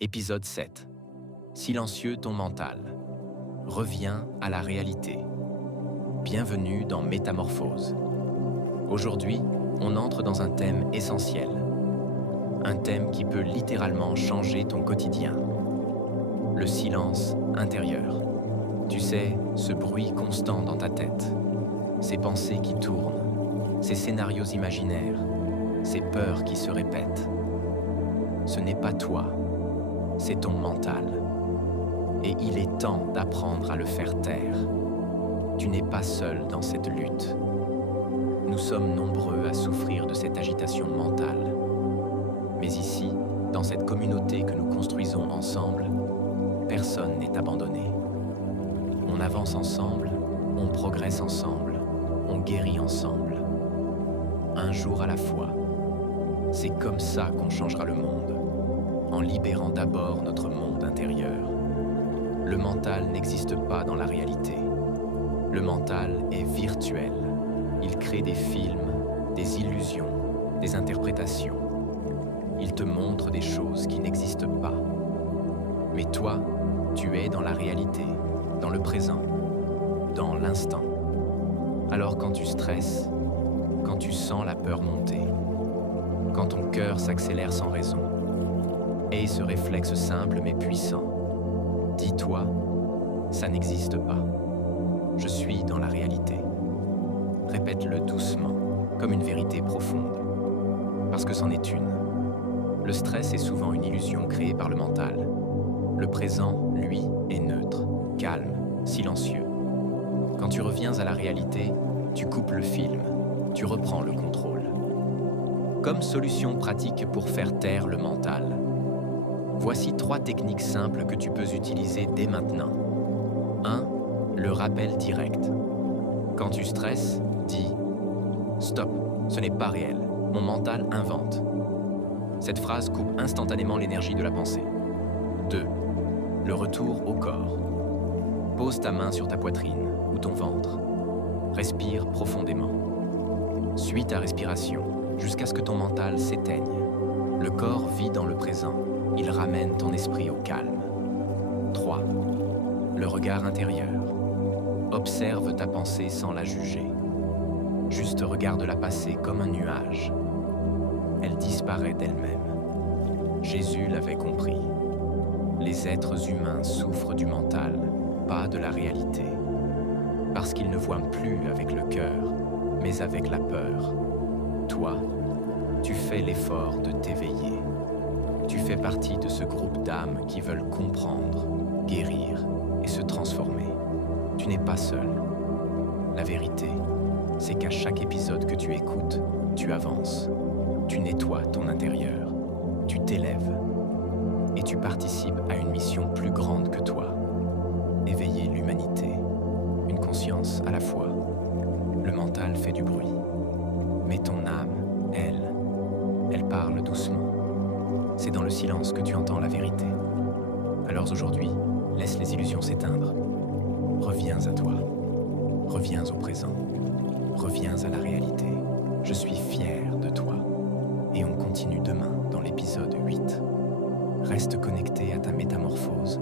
Épisode 7. Silencieux ton mental. Reviens à la réalité. Bienvenue dans Métamorphose. Aujourd'hui, on entre dans un thème essentiel. Un thème qui peut littéralement changer ton quotidien. Le silence intérieur. Tu sais, ce bruit constant dans ta tête. Ces pensées qui tournent. Ces scénarios imaginaires. Ces peurs qui se répètent. Ce n'est pas toi. C'est ton mental. Et il est temps d'apprendre à le faire taire. Tu n'es pas seul dans cette lutte. Nous sommes nombreux à souffrir de cette agitation mentale. Mais ici, dans cette communauté que nous construisons ensemble, personne n'est abandonné. On avance ensemble, on progresse ensemble, on guérit ensemble. Un jour à la fois. C'est comme ça qu'on changera le monde. En libérant d'abord notre monde intérieur. Le mental n'existe pas dans la réalité. Le mental est virtuel. Il crée des films, des illusions, des interprétations. Il te montre des choses qui n'existent pas. Mais toi, tu es dans la réalité, dans le présent, dans l'instant. Alors quand tu stresses, quand tu sens la peur monter, quand ton cœur s'accélère sans raison, et ce réflexe simple mais puissant. Dis-toi, ça n'existe pas. Je suis dans la réalité. Répète-le doucement, comme une vérité profonde. Parce que c'en est une. Le stress est souvent une illusion créée par le mental. Le présent, lui, est neutre, calme, silencieux. Quand tu reviens à la réalité, tu coupes le film, tu reprends le contrôle. Comme solution pratique pour faire taire le mental, voici 3 techniques simples que tu peux utiliser dès maintenant. 1. Le rappel direct. Quand tu stresses, dis « Stop, ce n'est pas réel, mon mental invente ». Cette phrase coupe instantanément l'énergie de la pensée. 2. Le retour au corps. Pose ta main sur ta poitrine ou ton ventre. Respire profondément. Suis ta respiration jusqu'à ce que ton mental s'éteigne. Le corps vit dans le présent. Il ramène ton esprit au calme. 3. Le regard intérieur. Observe ta pensée sans la juger. Juste regarde-la passer comme un nuage. Elle disparaît d'elle-même. Jésus l'avait compris. Les êtres humains souffrent du mental, pas de la réalité. Parce qu'ils ne voient plus avec le cœur, mais avec la peur. Toi, tu fais l'effort de t'éveiller. Tu fais partie de ce groupe d'âmes qui veulent comprendre, guérir et se transformer. Tu n'es pas seul. La vérité, c'est qu'à chaque épisode que tu écoutes, tu avances. Tu nettoies ton intérieur. Tu t'élèves. Et tu participes à une mission plus grande que toi. Éveiller l'humanité. Une conscience à la fois. Le mental fait du bruit. Mais ton âme, elle parle doucement. C'est dans le silence que tu entends la vérité. Alors aujourd'hui, laisse les illusions s'éteindre. Reviens à toi. Reviens au présent. Reviens à la réalité. Je suis fier de toi. Et on continue demain dans l'épisode 8. Reste connecté à ta métamorphose